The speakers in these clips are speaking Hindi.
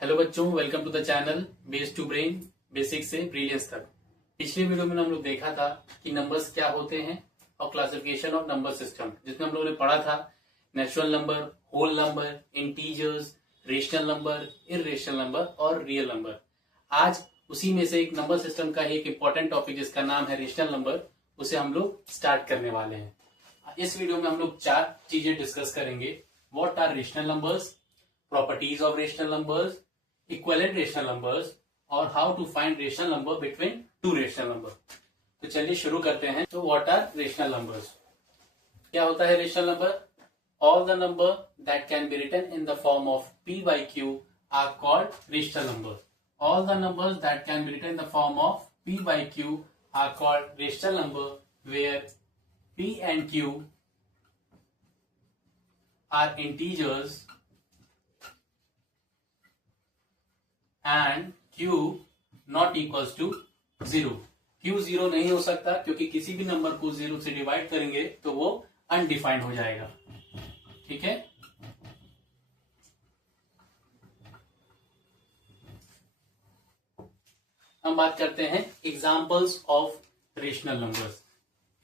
हेलो बच्चों, welcome to the channel base to brain, basic से ब्रिलियंस तक। पिछले वीडियो में हम लोग देखा था कि नंबर्स क्या होते हैं और क्लासिफिकेशन ऑफ नंबर सिस्टम, जिसमें हम लोगों ने पढ़ा था natural number, whole number, integers, rational number, irrational number और रियल नंबर। आज उसी में से एक नंबर सिस्टम का ही एक इंपॉर्टेंट टॉपिक जिसका नाम है रेशनल नंबर, उसे हम लोग स्टार्ट करने वाले हैं। इस वीडियो में हम लोग 4 चीजें डिस्कस करेंगे। What are rational numbers, properties of rational numbers, equivalent rational numbers और how to find rational number between two rational number. तो चलिए शुरू करते हैं। तो व्हाट आर रेशनल नंबर्स? क्या होता है rational number? All the number that can be written in the form of p by q are called rational number. All the numbers that can be written in the form of p by q are called rational number, where p and q are integers and q not equals to 0। q 0 नहीं हो सकता क्योंकि किसी भी नंबर को 0 से डिवाइड करेंगे तो वो अनडिफाइंड हो जाएगा। ठीक है, हम बात करते हैं examples of rational numbers.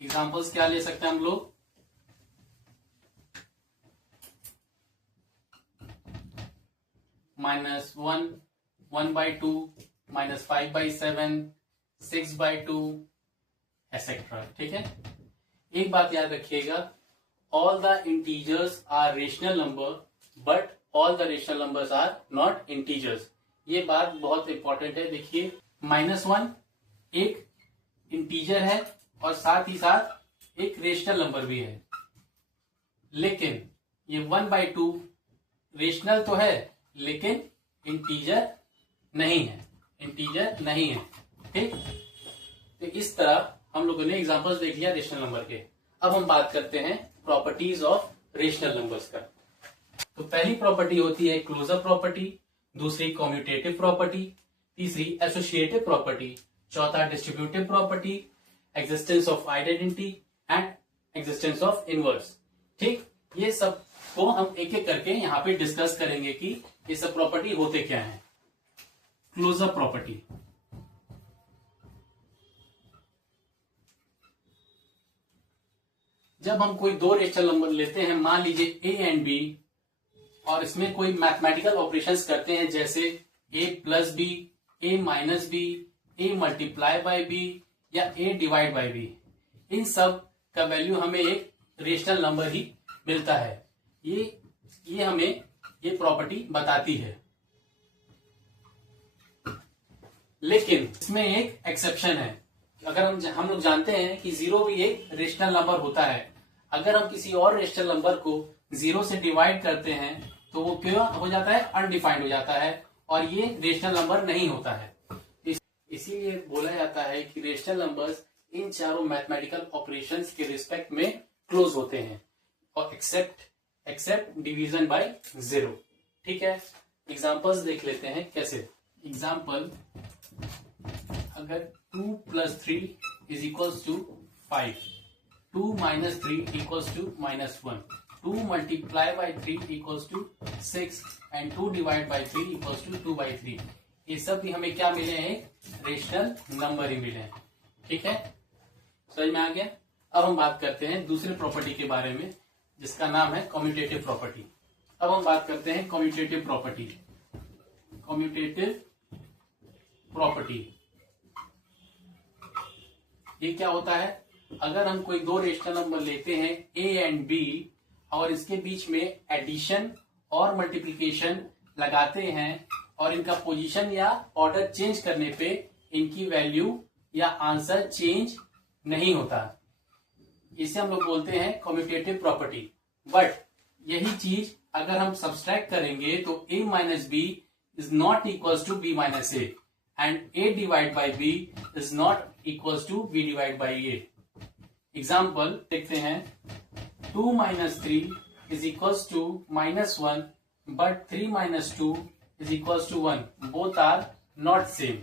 Examples क्या ले सकते हैं हम लोग? -1, 1/2, -5/7, 6/2 एसेट्रा। ठीक है, एक बात याद रखिएगा, all the integers are rational number but all the rational numbers are not integers. ये बात बहुत इंपॉर्टेंट है। देखिए, -1 एक इंटीजर है और साथ ही साथ एक रेशनल नंबर भी है, लेकिन ये 1/2 रेशनल तो है लेकिन इंटीजर नहीं है। इंटीजर नहीं है। ठीक, तो इस तरह हम लोगों ने एग्जांपल्स देख लिया रेशनल नंबर के। अब हम बात करते हैं प्रॉपर्टीज ऑफ रेशनल नंबर्स का। तो पहली प्रॉपर्टी होती है क्लोजर प्रॉपर्टी, दूसरी कम्यूटेटिव प्रॉपर्टी, तीसरी एसोसिएटिव प्रॉपर्टी, चौथा distributive property, existence of identity and existence of inverse. ठीक, ये सब को हम एक एक करके यहाँ पे डिस्कस करेंगे कि ये सब प्रॉपर्टी होते क्या हैं। क्लोजर प्रॉपर्टी, जब हम कोई दो रेशनल नंबर लेते हैं, मान लीजिए a एंड b, और इसमें कोई मैथमेटिकल ऑपरेशंस करते हैं जैसे a plus b, a minus b, a multiply by b या a डिवाइड बाय b, इन सब का वैल्यू हमें एक रेशनल नंबर ही मिलता है। ये हमें ये प्रॉपर्टी बताती है। लेकिन इसमें एक एक्सेप्शन है। अगर हम लोग जानते हैं कि 0 भी एक रेशनल नंबर होता है। अगर हम किसी और रेशनल नंबर को 0 से डिवाइड करते हैं तो वो क्यों हो जाता है? अनडिफाइंड हो जाता है और ये रेशनल नंबर नहीं होता है। इसीलिए बोला जाता है कि रेशनल नंबर्स इन चारों मैथमेटिकल ऑपरेशंस के रिस्पेक्ट में क्लोज होते हैं, और एक्सेप्ट डिवीजन बाय 0। ठीक है, एग्जांपल्स देख लेते हैं कैसे। एग्जांपल, अगर 2 + 3 = 5, 2 - 3 = -1, 2 × 3 = 6 एंड 2 / 3 = 2/3। ये सब भी हमें क्या मिले हैं? रेशनल नंबर ही मिले हैं। ठीक है, समझ में आ गया। अब हम बात करते हैं दूसरे प्रॉपर्टी के बारे में जिसका नाम है कम्यूटेटिव प्रॉपर्टी। अब हम बात करते हैं कम्यूटेटिव प्रॉपर्टी। कम्यूटेटिव प्रॉपर्टी ये क्या होता है? अगर हम कोई दो रेशनल नंबर लेते हैं a एंड b और इसके बीच में एडिशन और मल्टीप्लिकेशन लगाते हैं और इनका पोजीशन या ऑर्डर चेंज करने पे इनकी वैल्यू या आंसर चेंज नहीं होता, इसे हम लोग बोलते हैं कम्यूटेटिव प्रॉपर्टी। बट यही चीज अगर हम सब्सट्रैक्ट करेंगे तो a - b is not equals to b - a and a divided by b is not equals to b divided by a। Example देखते हैं, 2 - 3 is equals to -1 but 3 - 2 is equals to 1, both are not same।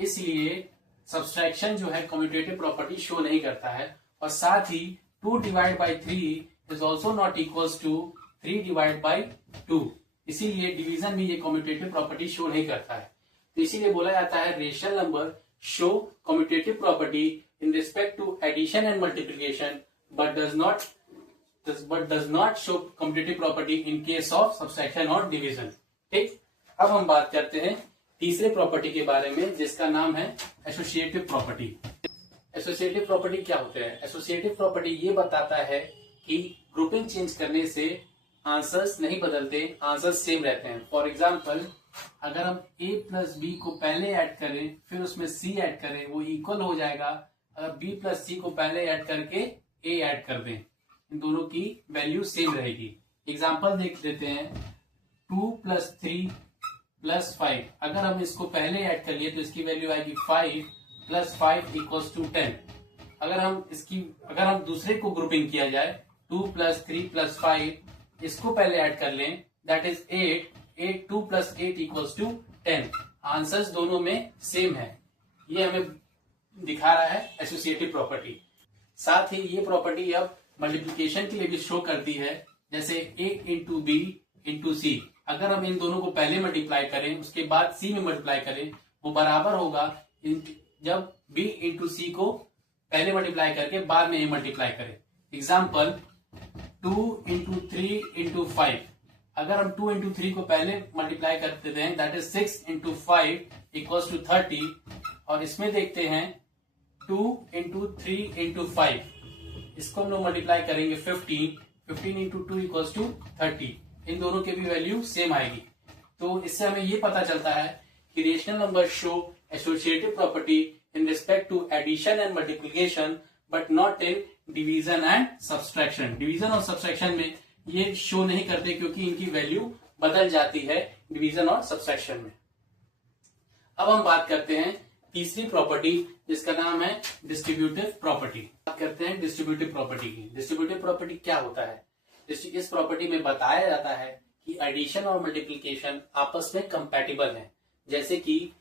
इसलिए सब्सट्रैक्शन जो है कम्यूटेटिव प्रॉपर्टी शो नहीं करता है, और साथ ही 2 / 3 is also not equals to 3 / 2। इसीलिए डिवीजन में ये कम्यूटेटिव प्रॉपर्टी शो नहीं करता है। तो इसीलिए बोला जाता है rational number show commutative property in respect to addition and multiplication but does not show commutative property in case of subtraction और डिवीजन। ठीक, अब हम बात करते हैं तीसरे प्रॉपर्टी के बारे में जिसका नाम है एसोसिएटिव प्रॉपर्टी। एसोसिएटिव प्रॉपर्टी क्या होता है? एसोसिएटिव प्रॉपर्टी ये बताता है कि ग्रुपिंग चेंज करने से आंसर्स नहीं बदलते, आंसर्स सेम रहते हैं। फॉर एग्जाम्पल, अगर हम a प्लस बी को पहले ऐड करें फिर उसमें c ऐड करें, वो इक्वल हो जाएगा। अगर b प्लस c को पहले ऐड करके a ऐड कर दें, इन दोनों की वैल्यू सेम रहेगी। एग्जाम्पल देख लेते हैं, 2 प्लस 3 प्लस 5, अगर हम इसको पहले ऐड कर लिए तो इसकी वैल्यू आएगी 5 प्लस 5 इक्वल्स टू 10। अगर हम दूसरे को ग्रुपिंग किया जाए, 2 प्लस 3 प्लस 5, इसको पहले ऐड कर लें, that is 8 2 plus 8 equals to 10। Answers दोनों में सेम है। ये हमें दिखा रहा है एसोसिएटिव प्रॉपर्टी। साथ ही ये प्रॉपर्टी अब मल्टीप्लिकेशन के लिए भी शो करती है, जैसे a इंटू बी इंटू सी। अगर हम इन दोनों को पहले मल्टीप्लाई करें उसके बाद c में मल्टीप्लाई करें, वो बराबर होगा जब b इंटू सी को पहले मल्टीप्लाई करके बाद में a मल्टीप्लाई करें। एग्जाम्पल, 2 इंटू 3 इंटू 5, अगर हम 2 इंटू 3 को पहले मल्टीप्लाई करते हैं, that is 6 into 5 equals to 30। और इसमें देखते हैं 2 इंटू 3 इंटू 5, इसको हम लोग मल्टीप्लाई करेंगे 15 इंटू 2 इक्वल्स टू 30। इन दोनों के भी वैल्यू सेम आएगी। तो इससे हमें ये पता चलता है कि rational number show associative property in respect to addition and multiplication but not in division and subtraction. Division और सब्सट्रैक्शन में ये शो नहीं करते क्योंकि इनकी वैल्यू बदल जाती है डिवीजन और सब्सट्रैक्शन में। अब हम बात करते हैं तीसरी प्रॉपर्टी जिसका नाम है डिस्ट्रीब्यूटिव प्रॉपर्टी। बात करते हैं डिस्ट्रीब्यूटिव प्रॉपर्टी की। डिस्ट्रीब्यूटिव प्रॉपर्टी क्या होता है? इस प्रॉपर्टी में बताया जाता है कि एडिशन और मल्टीप्लिकेशन आपस में कंपैटिबल है। जैसे कि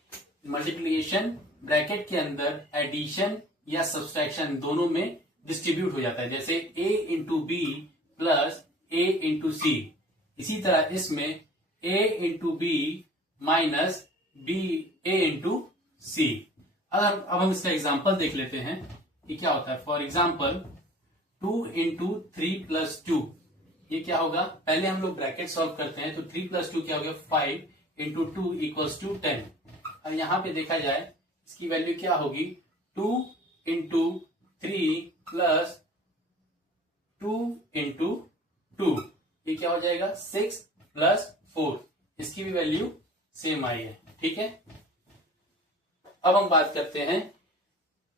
मल्टीप्लिकेशन ब्रैकेट के अंदर एडिशन या सब्सट्रैक्शन दोनों में डिस्ट्रीब्यूट हो जाता है, जैसे a into B plus a into C. इसी तरह इसमें a into B minus b a into C. अब हम इसका एग्जाम्पल देख लेते हैं कि क्या होता है। फॉर एग्जाम्पल, 2 इंटू 3 प्लस 2, ये क्या होगा? पहले हम लोग ब्रैकेट सॉल्व करते हैं, तो 3 प्लस 2 क्या हो गया? 5 इंटू 2 इक्वल्स टू 10। अब यहां पे देखा जाए इसकी वैल्यू क्या होगी? 2 इंटू 3 प्लस 2 इंटू 2, ये क्या हो जाएगा? 6 प्लस 4। इसकी भी वैल्यू सेम आई है। ठीक है, अब हम बात करते हैं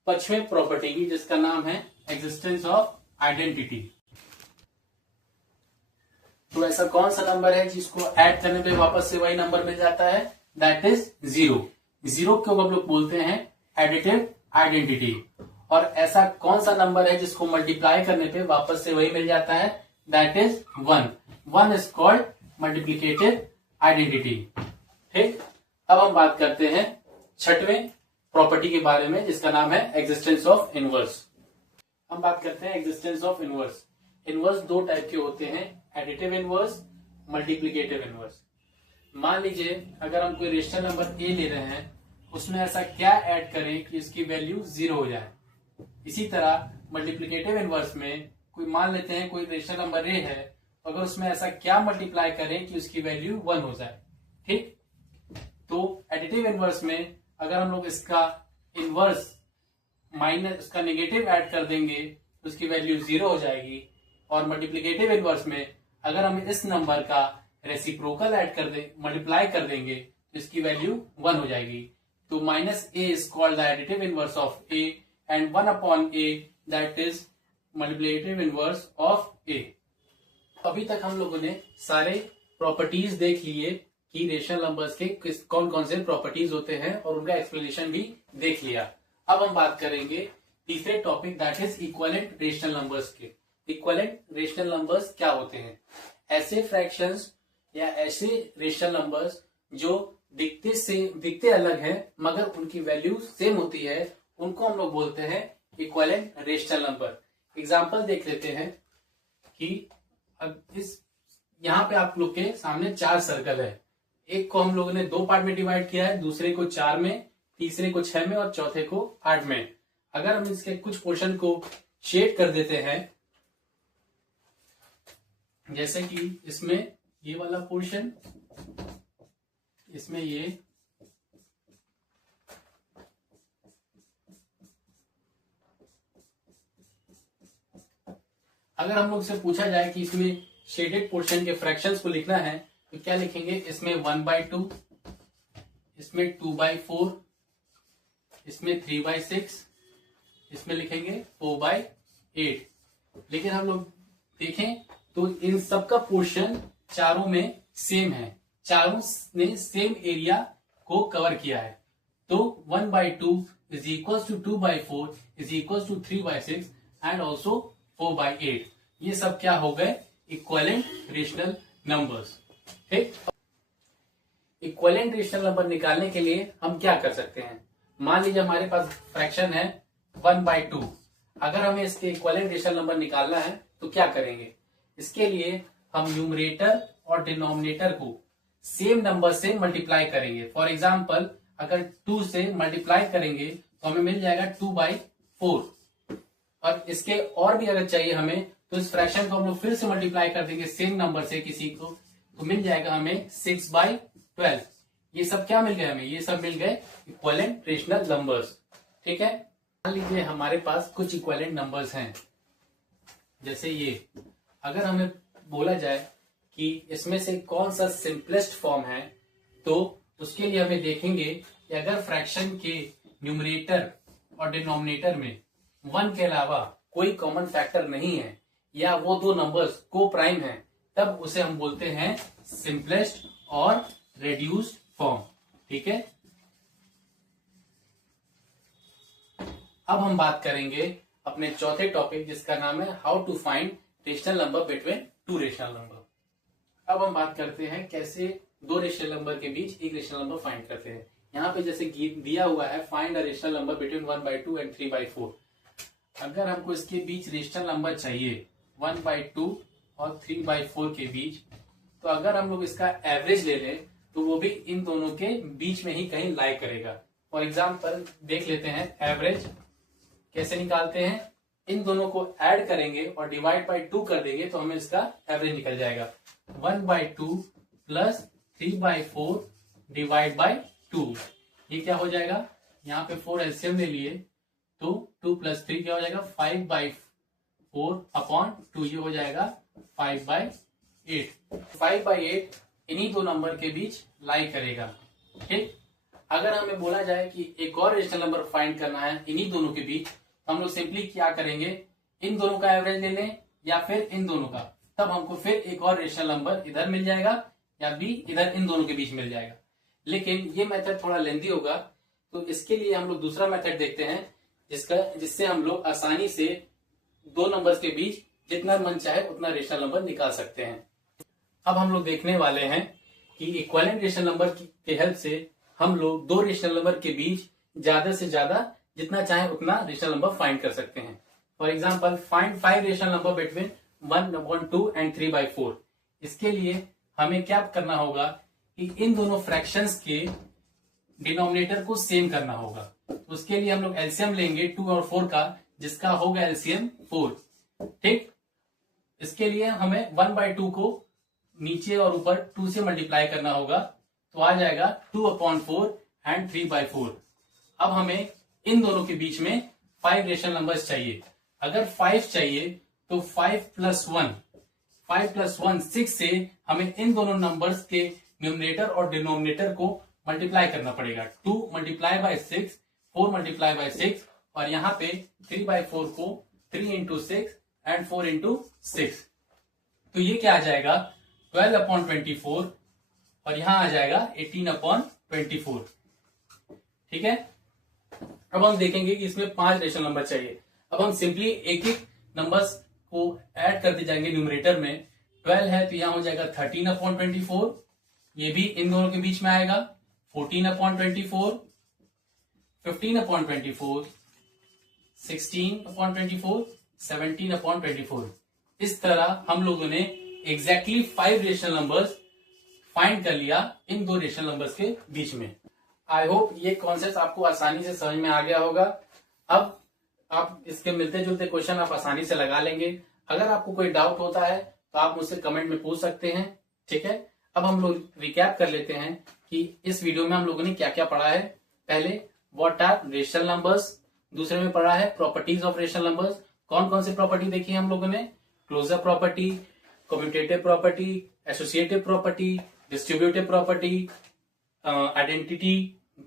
पांचवें प्रॉपर्टी की जिसका नाम है एग्जिस्टेंस ऑफ आइडेंटिटी। तो ऐसा कौन सा नंबर है जिसको ऐड करने पे वापस से वही नंबर मिल जाता है? That is 0। 0 को हम लोग बोलते हैं एडिटिव आइडेंटिटी। और ऐसा कौन सा नंबर है जिसको मल्टीप्लाई करने पे वापस से वही मिल जाता है? That is 1। 1 is called multiplicative identity. ठीक, अब हम बात करते हैं छठवें प्रॉपर्टी के बारे में जिसका नाम है एग्जिस्टेंस ऑफ इनवर्स। हम बात करते हैं एग्जिस्टेंस ऑफ इनवर्स। इनवर्स दो टाइप के होते हैं, एडिटिव इनवर्स, मल्टीप्लिकेटिव इनवर्स। मान लीजिए अगर हम कोई रेशनल नंबर a ले रहे हैं, उसमें ऐसा क्या ऐड करें कि इसकी वैल्यू 0 हो जाए। इसी तरह मल्टीप्लिकेटिव इनवर्स में कोई मान लेते हैं कोई रेशनल नंबर a है, अगर उसमें ऐसा क्या मल्टीप्लाई करें कि उसकी वैल्यू 1 हो जाए। ठीक, तो एडिटिव इनवर्स में अगर हम लोग इसका इनवर्स माइनस उसका नेगेटिव ऐड कर देंगे तो उसकी वैल्यू 0 हो जाएगी। और मल्टीप्लिकेटिव इनवर्स में अगर हम इस नंबर का रेसिप्रोकल ऐड कर दे, मल्टीप्लाई कर देंगे तो इसकी वैल्यू 1 हो जाएगी। तो minus a is called the additive inverse of a and 1 upon a that is multiplicative inverse of a। अभी तक हम लोगों ने सारे प्रॉपर्टीज देख लिए कि रेशनल नंबर्स के कौन कौन से प्रॉपर्टीज होते हैं और उनका एक्सप्लेनेशन भी देख लिया। अब हम बात करेंगे तीसरे topic that is equivalent rational numbers के। इक्विवेलेंट रेशनल नंबर्स क्या होते हैं? ऐसे फ्रैक्शंस या ऐसे रेशनल नंबर्स जो दिखते अलग हैं मगर उनकी वैल्यू सेम होती है, उनको हम लोग बोलते हैं इक्विवेलेंट रेशनल नंबर। एग्जांपल देख लेते हैं कि अब इस यहाँ पे आप लोग के सामने 4 सर्कल है। एक को हम लोगों ने 2 पार्ट में डिवाइड किया है, दूसरे को 4 में, तीसरे को 6 में और चौथे को 8 में। अगर हम इसके कुछ पोर्शन को शेड कर देते हैं, जैसे कि इसमें ये वाला पोर्शन, इसमें ये, अगर हम लोग से पूछा जाए कि इसमें शेडेड पोर्शन के फ्रैक्शंस को लिखना है तो क्या लिखेंगे? इसमें 1/2, इसमें 2/4, इसमें 3/6, इसमें लिखेंगे 4/8। लेकिन हम लोग देखें तो इन सबका पोर्शन चारों में सेम है, चारों ने सेम एरिया को कवर किया है। तो 1/2 is equal to 2/4 is equal to 3/6 and also 4/8। ये सब क्या हो गए? Equivalent rational numbers. ठीक, इक्विवेलेंट रेशनल नंबर निकालने के लिए हम क्या कर सकते हैं? मान लीजिए हमारे पास फ्रैक्शन है 1/2। अगर हमें इसके इक्विवेलेंट रेशनल नंबर निकालना है तो क्या करेंगे? इसके लिए हम न्यूमरेटर और डिनोमिनेटर को सेम नंबर से मल्टीप्लाई करेंगे। फॉर एग्जाम्पल, अगर 2 से मल्टीप्लाई करेंगे तो हमें मिल जाएगा 2/4। और इसके और भी अगर चाहिए हमें तो इस फ्रैक्शन को हम लोग फिर से मल्टीप्लाई कर देंगे सेम नंबर से किसी को, तो मिल जाएगा हमें 6/12। ये सब क्या मिल गए हमें? ये सब मिल गए इक्विवेलेंट रेशनल नंबर्स। ठीक है, मान लीजिए हमारे पास कुछ इक्विवेलेंट नंबर्स हैं, जैसे ये। अगर हमें बोला जाए कि इसमें से कौन सा सिंपलेस्ट फॉर्म है, तो उसके लिए हमें देखेंगे कि अगर फ्रैक्शन के न्यूमरेटर और डिनोमिनेटर में 1 के अलावा कोई कॉमन फैक्टर नहीं है या वो दो नंबर्स को प्राइम है, तब उसे हम बोलते हैं सिंपलेस्ट और रेड्यूस्ड फॉर्म। ठीक है, अब हम बात करेंगे अपने चौथे टॉपिक, जिसका नाम है how to find rational number between 2 rational number. अब हम बात करते हैं कैसे 2 रेशनल नंबर के बीच एक रेशनल नंबर फाइंड करते हैं। यहाँ पे जैसे दिया हुआ है find a rational number between 1/2 and 3/4। अगर हमको इसके बीच रेशनल नंबर चाहिए 1/2 और 3/4 के बीच, तो अगर हम लोग इसका एवरेज ले लें तो वो भी इन दोनों के बीच में ही कहीं लाई करेगा। फॉर एग्जाम्पल देख लेते हैं एवरेज कैसे निकालते हैं। इन दोनों को ऐड करेंगे और डिवाइड बाय 2 कर देंगे तो हमें इसका एवरेज निकल जाएगा 1/2 प्लस 3/4 डिवाइड बाय 2। ये क्या हो जाएगा? यहाँ पे 4 एलसीएम ले लिए तो 2 प्लस 3 क्या हो जाएगा? 5/4 अपॉन 2। ये हो जाएगा 5/8। 5/8 इन्हीं दो नंबर के बीच लाई करेगा। ठीक, अगर हमें बोला जाए कि एक और रेशनल नंबर फाइंड करना है इन्हीं दोनों के बीच, तो हम लोग सिंपली क्या करेंगे? इन दोनों का एवरेज ले लें या फिर इन दोनों का, तब हमको फिर एक और रेशनल नंबर इधर मिल जाएगा या भी इधर इन दोनों के बीच मिल जाएगा। लेकिन ये मेथड थोड़ा लेंदी होगा, तो इसके लिए हम लोग दूसरा मेथड देखते हैं जिससे हम लोग आसानी से दो नंबर्स के बीच जितना मन चाहे उतना रेशनल नंबर निकाल सकते हैं। अब हम लोग देखने वाले हैं कि इक्विवेलेंट रेशनल नंबर के हेल्प से हम लोग 2 रेशनल नंबर के बीच ज्यादा से ज्यादा जितना चाहे उतना रेशनल नंबर फाइंड कर सकते हैं। For example find 5 rational number between 1/2 and 3/4। इसके लिए हमें क्या करना होगा कि इन दोनों फ्रैक्शंस के डिनोमिनेटर को सेम करना होगा। उसके लिए हम लोग एलसीएम लेंगे 2 और 4 का, जिसका होगा एलसीएम 4। ठीक, इसके लिए हमें 1/2 को नीचे और ऊपर 2 से मल्टीप्लाई करना होगा, तो आ जाएगा 2/4 एंड 3/4। अब हमें इन दोनों के बीच में 5 रेशनल नंबर्स चाहिए। अगर 5 चाहिए तो 5 + 1 6 से हमें इन दोनों नंबर्स के न्यूमरेटर और डिनोमिनेटर को मल्टीप्लाई करना पड़ेगा। 2 × 6 4 × 6 और यहाँ पे 3/4 को 3 × 6 एंड 4 × 6। तो ये क्या आ जाएगा? 12/24 और यहां आ जाएगा 18/24। ठीक है, अब हम देखेंगे कि इसमें 5 रेशनल नंबर चाहिए। अब हम सिंपली एक एक नंबर्स को ऐड करते जाएंगे न्यूमरेटर में। 12 है तो यहां हो जाएगा 13/24, ये भी इन दोनों के बीच में आएगा 14/24, 15/24, 16/24, 17/24। इस तरह हम लोगों ने एग्जैक्टली 5 रेशनल नंबर्स फाइंड कर लिया इन 2 रेशनल नंबर्स के बीच में। आई होप ये कॉन्सेप्ट आपको आसानी से समझ में आ गया होगा। अब आप इसके मिलते जुलते क्वेश्चन आप आसानी से लगा लेंगे। अगर आपको कोई डाउट होता है तो आप मुझसे कमेंट में पूछ सकते हैं, ठीक है। अब हम लोग रिकैप कर लेते हैं कि इस वीडियो में हम लोगों ने क्या क्या पढ़ा है। पहले व्हाट आर रेशनल नंबर्स, दूसरे में पढ़ा है प्रॉपर्टीज ऑफ रेशनल नंबर्स। कौन कौन सी प्रॉपर्टी देखी है हम लोगों ने? Closure property, commutative property, associative property, distributive property, identity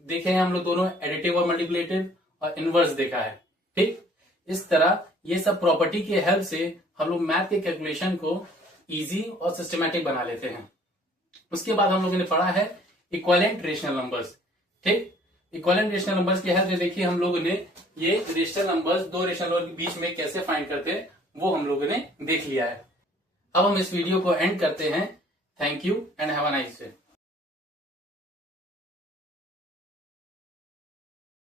देखे हैं हम लोग दोनों, एडिटिव और मल्टीप्लिकेटिव, और इनवर्स देखा है। ठीक, इस तरह ये सब प्रॉपर्टी के हेल्प से हम लोग मैथ के कैलकुलेशन को इजी और सिस्टमैटिक बना लेते हैं। उसके बाद हम लोगों ने पढ़ा है इक्विवेलेंट रेशनल नंबर्स। ठीक, इक्विवेलेंट रेशनल नंबर्स की हेल्प से देखिए हम लोगों ने ये रेशनल नंबर्स, 2 रेशनल नंबर के बीच में कैसे फाइंड करते हैं वो हम लोगों ने देख लिया है। अब हम इस वीडियो को एंड करते हैं। Thank you and have a nice day.